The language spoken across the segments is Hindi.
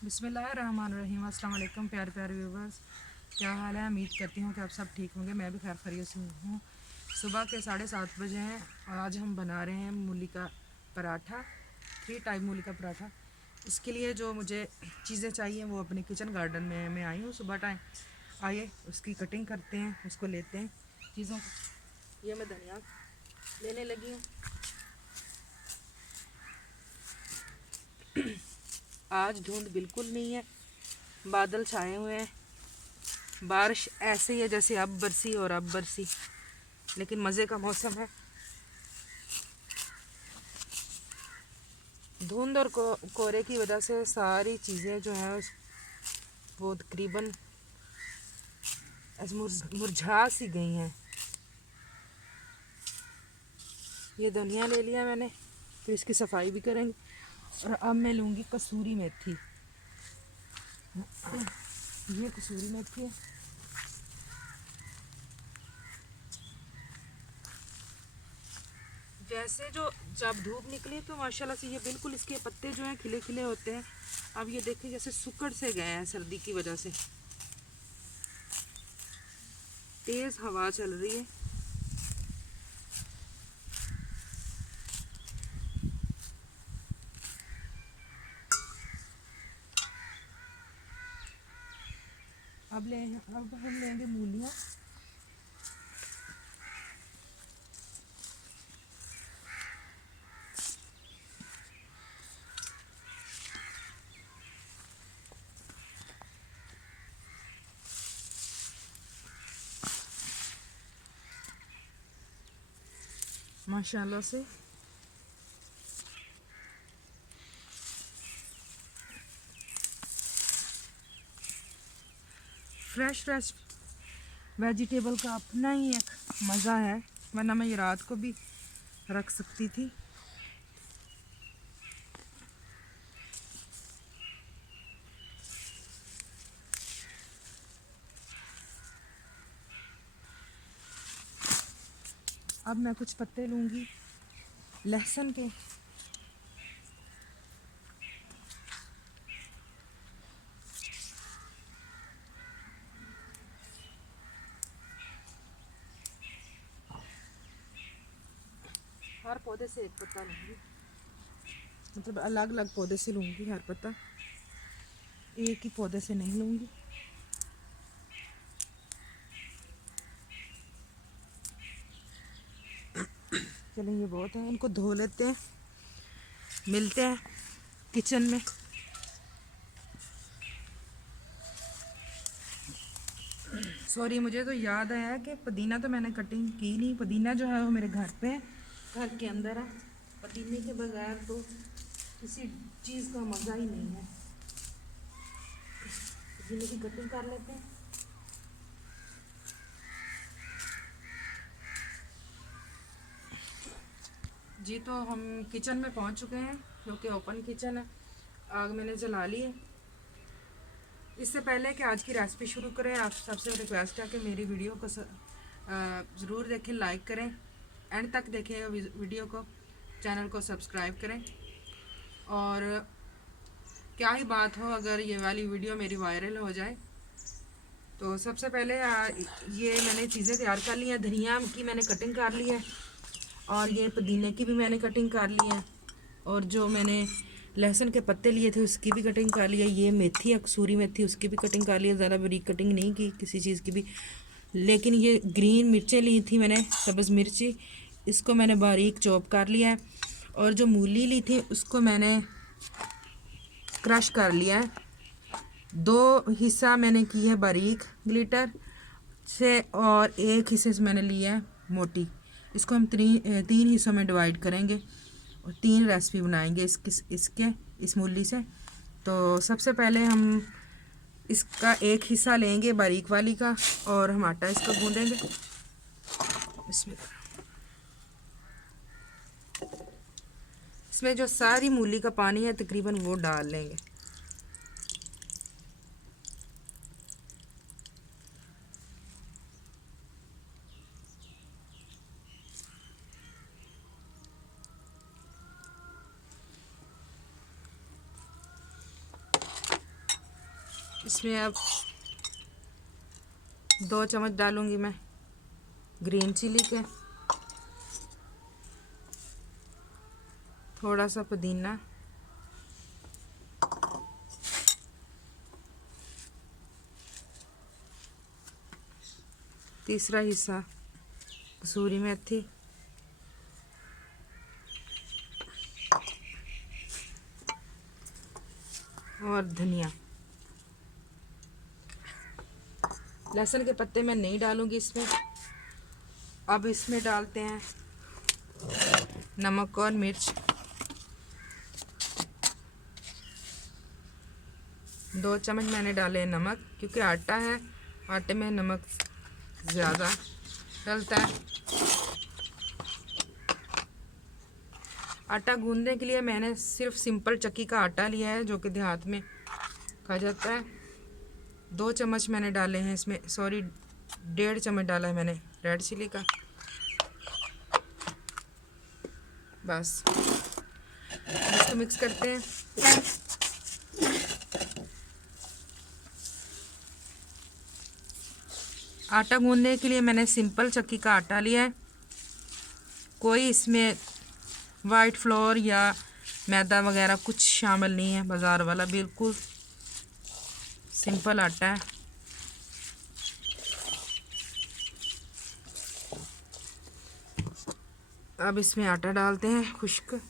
बिस्मिल्लाहिर्रहमानिर्रहीम। अस्सलाम वालेकुम प्यारे प्यारे व्यूवर्स, क्या हाल है? उम्मीद करती हूँ कि आप सब ठीक होंगे। मैं भी खैर खैरियत से हूँ। सुबह के 7:30 बजे हैं और आज हम बना रहे हैं मूली का पराठा, 3 टाइप मूली का पराठा। इसके लिए जो मुझे चीज़ें चाहिए वो अपने किचन गार्डन में मैं आई हूँ सुबह टाइम। आइए उसकी कटिंग करते हैं, उसको लेते हैं चीज़ों को। ये मैं धनिया लेने लगी हूँ। आज धुंध बिल्कुल नहीं है, बादल छाए हुए हैं। बारिश ऐसे ही है जैसे अब बरसी और अब बरसी, लेकिन मज़े का मौसम है। धुंध और कोहरे की वजह से सारी चीज़ें जो हैं वो तकरीबन मुरझा सी गई हैं। ये धनिया ले लिया मैंने, फिर इसकी सफाई भी करेंगे। और अब मैं लूँगी कसूरी मेथी। ये कसूरी मेथी है। वैसे जो जब धूप निकली तो माशाल्लाह से ये बिल्कुल इसके पत्ते जो हैं खिले खिले होते हैं। अब ये देखिए जैसे सुकड़ से गए हैं सर्दी की वजह से। तेज़ हवा चल रही है। अब हम लेंगे मूलियाँ। माशाल्लाह से फ्रेश फ्रेश वेजिटेबल का अपना ही एक मज़ा है, वरना मैं ये रात को भी रख सकती थी। अब मैं कुछ पत्ते लूँगी लहसुन के। हर पौधे से एक पत्ता लूँगी, मतलब अलग अलग पौधे से लूँगी हर पत्ता, एक ही पौधे से नहीं लूँगी। चलिए ये बहुत है, इनको धो लेते हैं, मिलते हैं किचन में। सॉरी, मुझे तो याद आया कि पुदीना तो मैंने कटिंग की नहीं। पुदीना जो है वो मेरे घर पे है, घर के अंदर है। पुदीने के बगैर तो किसी चीज़ का मज़ा ही नहीं है। पुदीने की कटिंग कर लेते हैं। जी तो हम किचन में पहुंच चुके हैं, जो कि ओपन किचन है। आग मैंने जला ली है। इससे पहले कि आज की रेसिपी शुरू करें, आप सबसे रिक्वेस्ट है कि मेरी वीडियो को ज़रूर देखें, लाइक करें, एंड तक देखें वीडियो को, चैनल को सब्सक्राइब करें। और क्या ही बात हो अगर ये वाली वीडियो मेरी वायरल हो जाए। तो सबसे पहले ये मैंने चीज़ें तैयार कर ली हैं। धनिया की मैंने कटिंग कर ली है, और ये पुदीने की भी मैंने कटिंग कर ली है, और जो मैंने लहसुन के पत्ते लिए थे उसकी भी कटिंग कर ली है। ये मेथी है, कसूरी मेथी, उसकी भी कटिंग कर ली है। ज़्यादा बरीक कटिंग नहीं की किसी चीज़ की भी। लेकिन ये ग्रीन मिर्चें ली थी मैंने, सब्ज़ मिर्ची, इसको मैंने बारीक चॉप कर लिया है। और जो मूली ली थी उसको मैंने क्रश कर लिया है। 2 हिस्सा मैंने की है बारीक ग्लिटर से, और एक हिस्से से मैंने लिया है मोटी। इसको हम 3 हिस्सों में डिवाइड करेंगे और 3 रेसिपी बनाएंगे इस मूली से। तो सबसे पहले हम इसका एक हिस्सा लेंगे बारीक वाली का, और हम आटा इसका गूंदेंगे। इसमें जो सारी मूली का पानी है तकरीबन वो डाल लेंगे। इसमें अब 2 चम्मच डालूंगी मैं ग्रीन चिली के, थोड़ा सा पुदीना, तीसरा हिस्सा कसूरी मेथी, और धनिया। लहसुन के पत्ते मैं नहीं डालूंगी इसमें। अब इसमें डालते हैं नमक और मिर्च। 2 चम्मच मैंने डाले हैं नमक, क्योंकि आटा है, आटे में नमक ज़्यादा डलता है। आटा गूंदने के लिए मैंने सिर्फ सिंपल चक्की का आटा लिया है, जो कि देहात में खा जाता है। 2 चम्मच मैंने डाले हैं इसमें, सॉरी 1.5 चम्मच डाला है मैंने रेड चिली का। बस इसको मिक्स करते हैं। आटा गूंदने के लिए मैंने सिंपल चक्की का आटा लिया है, कोई इसमें वाइट फ्लोर या मैदा वगैरह कुछ शामिल नहीं है, बाज़ार वाला बिल्कुल सिंपल आटा है। अब इसमें आटा डालते हैं खुश्क,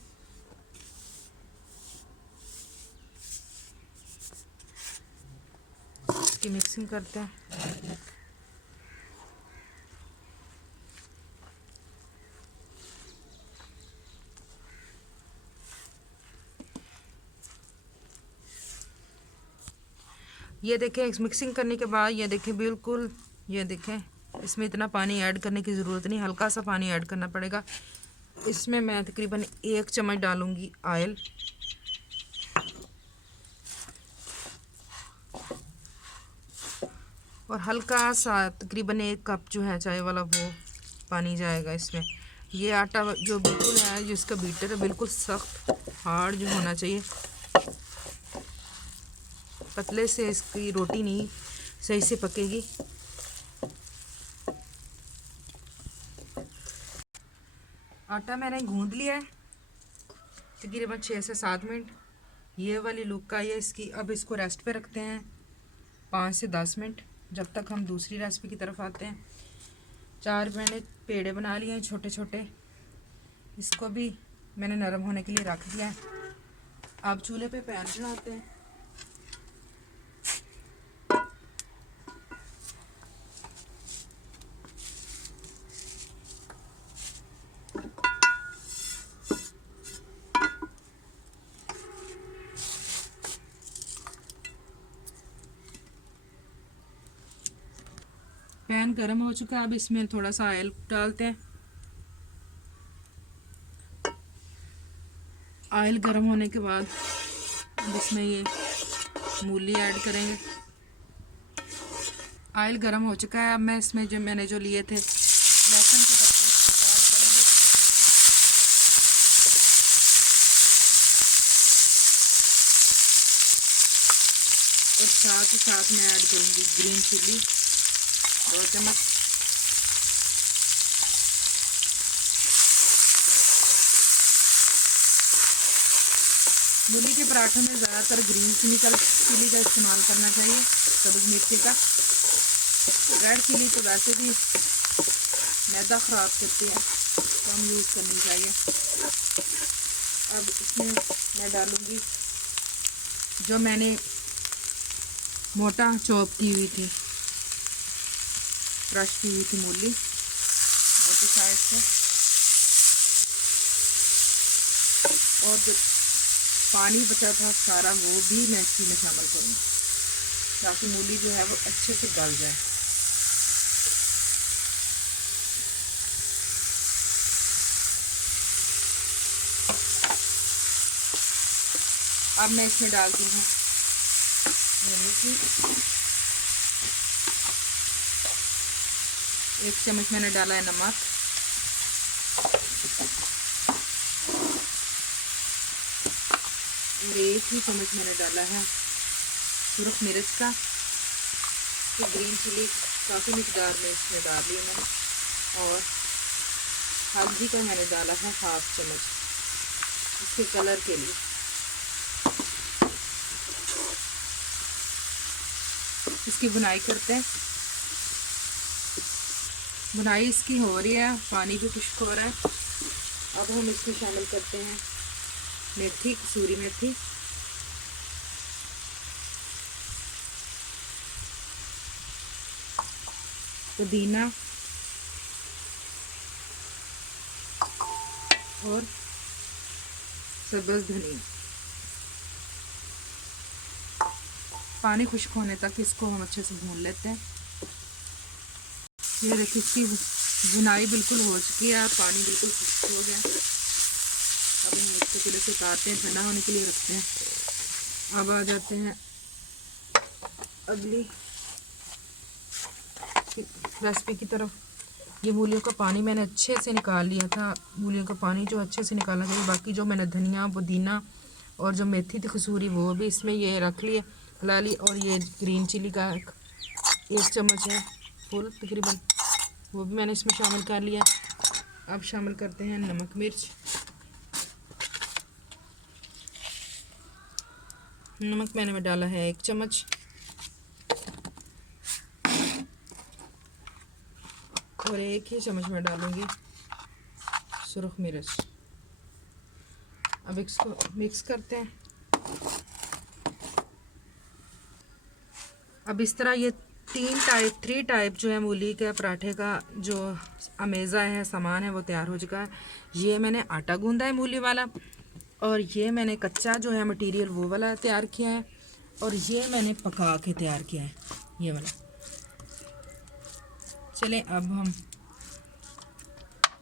इसकी मिक्सिंग करते हैं। ये देखें, इस मिक्सिंग करने के बाद ये देखें बिल्कुल, ये देखें इसमें इतना पानी ऐड करने की ज़रूरत नहीं, हल्का सा पानी ऐड करना पड़ेगा। इसमें मैं तकरीबन 1 चम्मच डालूंगी ऑयल, और हल्का सा तकरीबन 1 कप जो है चाय वाला वो पानी जाएगा इसमें। ये आटा जो बिल्कुल है, जो इसका बीटर है बिल्कुल सख्त हार्ड जो होना चाहिए, पतले से इसकी रोटी नहीं सही से पकेगी। आटा मैंने गूंद लिया है तकरीबन 6 से 7 मिनट। ये वाली लुक आई है इसकी। अब इसको रेस्ट पे रखते हैं 5 से 10 मिनट, जब तक हम दूसरी रेसिपी की तरफ आते हैं। 4 मैंने पेड़े बना लिए हैं छोटे छोटे, इसको भी मैंने नरम होने के लिए रख दिया है। अब चूल्हे पे पैन चढ़ाते हैं। पैन गर्म हो चुका है, अब इसमें थोड़ा सा ऑयल डालते हैं। ऑयल गर्म होने के बाद अब इसमें ये मूली ऐड करेंगे। ऑयल गर्म हो चुका है, अब मैं इसमें जो मैंने जो लिए थे लहसुन के पत्ते ऐड करेंगे। और साथ ही साथ मैं ऐड करूँगी ग्रीन चिली 2 चम्मच। मूली के पराठों में ज़्यादातर ग्रीन चिली का इस्तेमाल करना चाहिए, सब्ज़ मिर्ची का। रेड चिली तो वैसे भी मैदा ख़राब करती है, कम यूज़ करनी चाहिए। अब इसमें मैं डालूँगी जो मैंने मोटा चॉप की हुई थी, क्रश की हुई थी मूली मोटी साइज से, और जो पानी बचा था सारा वो भी मैं इसी में शामिल करूँगी, ताकि मूली जो है वो अच्छे से गल जाए। अब मैं इसमें डालती हूँ मेथी, 1 चम्मच मैंने डाला है नमक, और 1 ही चम्मच मैंने डाला है सुरख मिर्च का, तो ग्रीन चिली काफ़ी मिकदार में इसमें डाल लिया मैंने, और हल्दी का मैंने डाला है 1/2 चम्मच इसके कलर के लिए। इसकी बुनाई करते हैं। बुनाई इसकी हो रही है, पानी भी खुश्क हो रहा है। अब हम इसमें शामिल करते हैं मेथी, कसूरी मेथी, पुदीना और सब्ज़ धनिया। पानी खुश्क होने तक इसको हम अच्छे से भून लेते हैं। ये देखिए इसकी बुनाई बिल्कुल हो चुकी है, पानी बिल्कुल खुश्क हो गया। अब हम इसको चूल्हे से उतारते हैं, ठंडा होने के लिए रखते हैं। अब आ जाते हैं अगली रेसिपी की तरफ। ये मूलियों का पानी मैंने अच्छे से निकाल लिया था। मूलियों का पानी जो अच्छे से निकाला गया, बाकी जो मैंने धनिया, पुदीना और जो मेथी थी कसूरी, वो भी इसमें ये रख लिए, हिला ली। और ये ग्रीन चिली का 1 चम्मच है फुल तकरीबन, वो भी मैंने इसमें शामिल कर लिया। अब शामिल करते हैं नमक मिर्च। नमक मैंने डाला है 1 चम्मच, और 1 ही चम्मच में डालूंगी सुरख मिर्च। अब इसको मिक्स करते हैं। अब इस तरह ये 3 टाइप जो है मूली के पराठे का जो अमेज़ा है, सामान है, वो तैयार हो चुका है। ये मैंने आटा गूंदा है मूली वाला, और ये मैंने कच्चा जो है मटेरियल वो वाला तैयार किया है, और ये मैंने पका के तैयार किया है ये वाला। चलें अब हम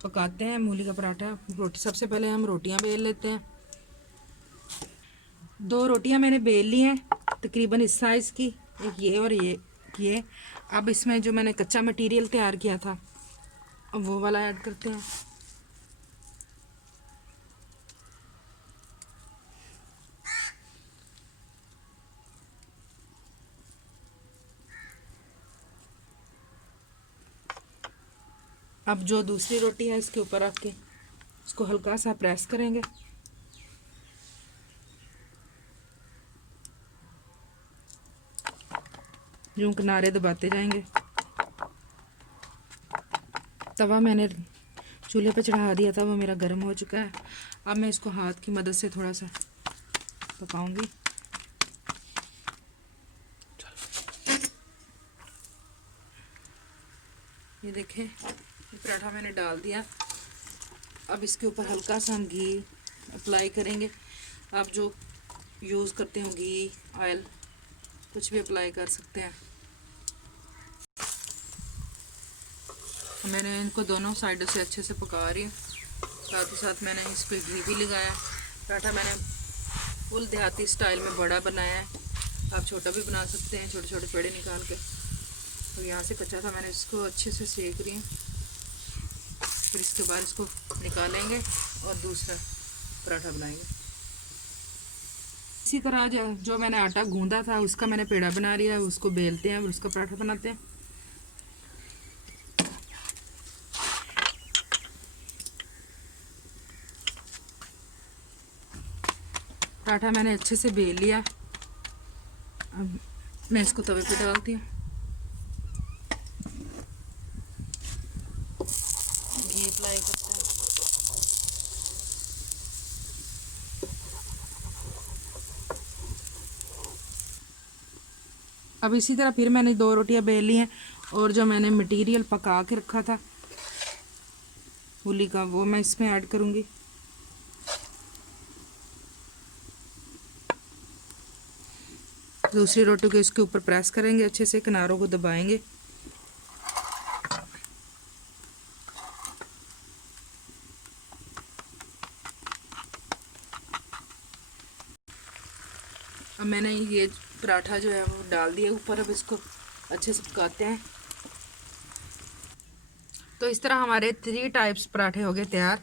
पकाते हैं मूली का पराठा। रोटी सबसे पहले हम रोटियां बेल लेते हैं। 2 रोटियां मैंने बेल ली हैं तकरीबन इस साइज़ की, एक ये और ये। अब इसमें जो मैंने कच्चा मटेरियल तैयार किया था अब वो वाला ऐड करते हैं। अब जो दूसरी रोटी है इसके ऊपर रख के इसको हल्का सा प्रेस करेंगे। यूं किनारे दबाते जाएंगे। तवा मैंने चूल्हे पे चढ़ा दिया था, वो मेरा गर्म हो चुका है। अब मैं इसको हाथ की मदद से थोड़ा सा पकाऊंगी। ये देखें, ये पराठा मैंने डाल दिया। अब इसके ऊपर हल्का सा हम घी अप्लाई करेंगे। आप जो यूज़ करते हो घी, ऑयल, कुछ भी अप्लाई कर सकते हैं। मैंने इनको दोनों साइडों से अच्छे से पका रही हूँ, साथ ही साथ मैंने इस पर घी भी लगाया। पराठा मैंने फुल देहाती स्टाइल में बड़ा बनाया है, आप छोटा भी बना सकते हैं, छोटे छोटे पेड़े निकाल के। तो यहाँ से कच्चा था, मैंने इसको अच्छे से सेक रही हूँ। फिर इसके बाद इसको निकालेंगे और दूसरा पराठा बनाएंगे। इसी तरह जो मैंने आटा गूंदा था उसका मैंने पेड़ा बना लिया है, उसको बेलते हैं और उसका पराठा बनाते हैं। पराठा मैंने अच्छे से बेल लिया। अब मैं इसको तवे पे डालती हूँ। घी अप्लाई करते हैं। अब इसी तरह फिर मैंने 2 रोटियां बेल ली हैं, और जो मैंने मटेरियल पका के रखा था मूली का, वो मैं इसमें ऐड करूँगी। दूसरी रोटी को इसके ऊपर प्रेस करेंगे, अच्छे से किनारों को दबाएंगे। अब मैंने ये पराठा जो है वो डाल दिया ऊपर। अब इसको अच्छे से पकाते हैं। तो इस तरह हमारे 3 टाइप्स पराठे हो गए तैयार।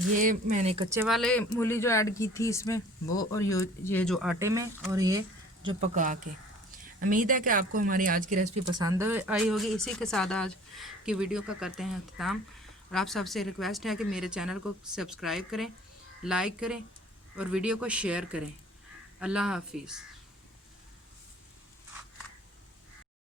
ये मैंने कच्चे वाले मूली जो ऐड की थी इसमें वो, और ये जो आटे में, और ये जो पका के। उम्मीद है कि आपको हमारी आज की रेसिपी पसंद आई होगी। इसी के साथ आज की वीडियो का करते हैं अख्ताम, और आप सबसे रिक्वेस्ट है कि मेरे चैनल को सब्सक्राइब करें, लाइक करें और वीडियो को शेयर करें। अल्लाह हाफिज़।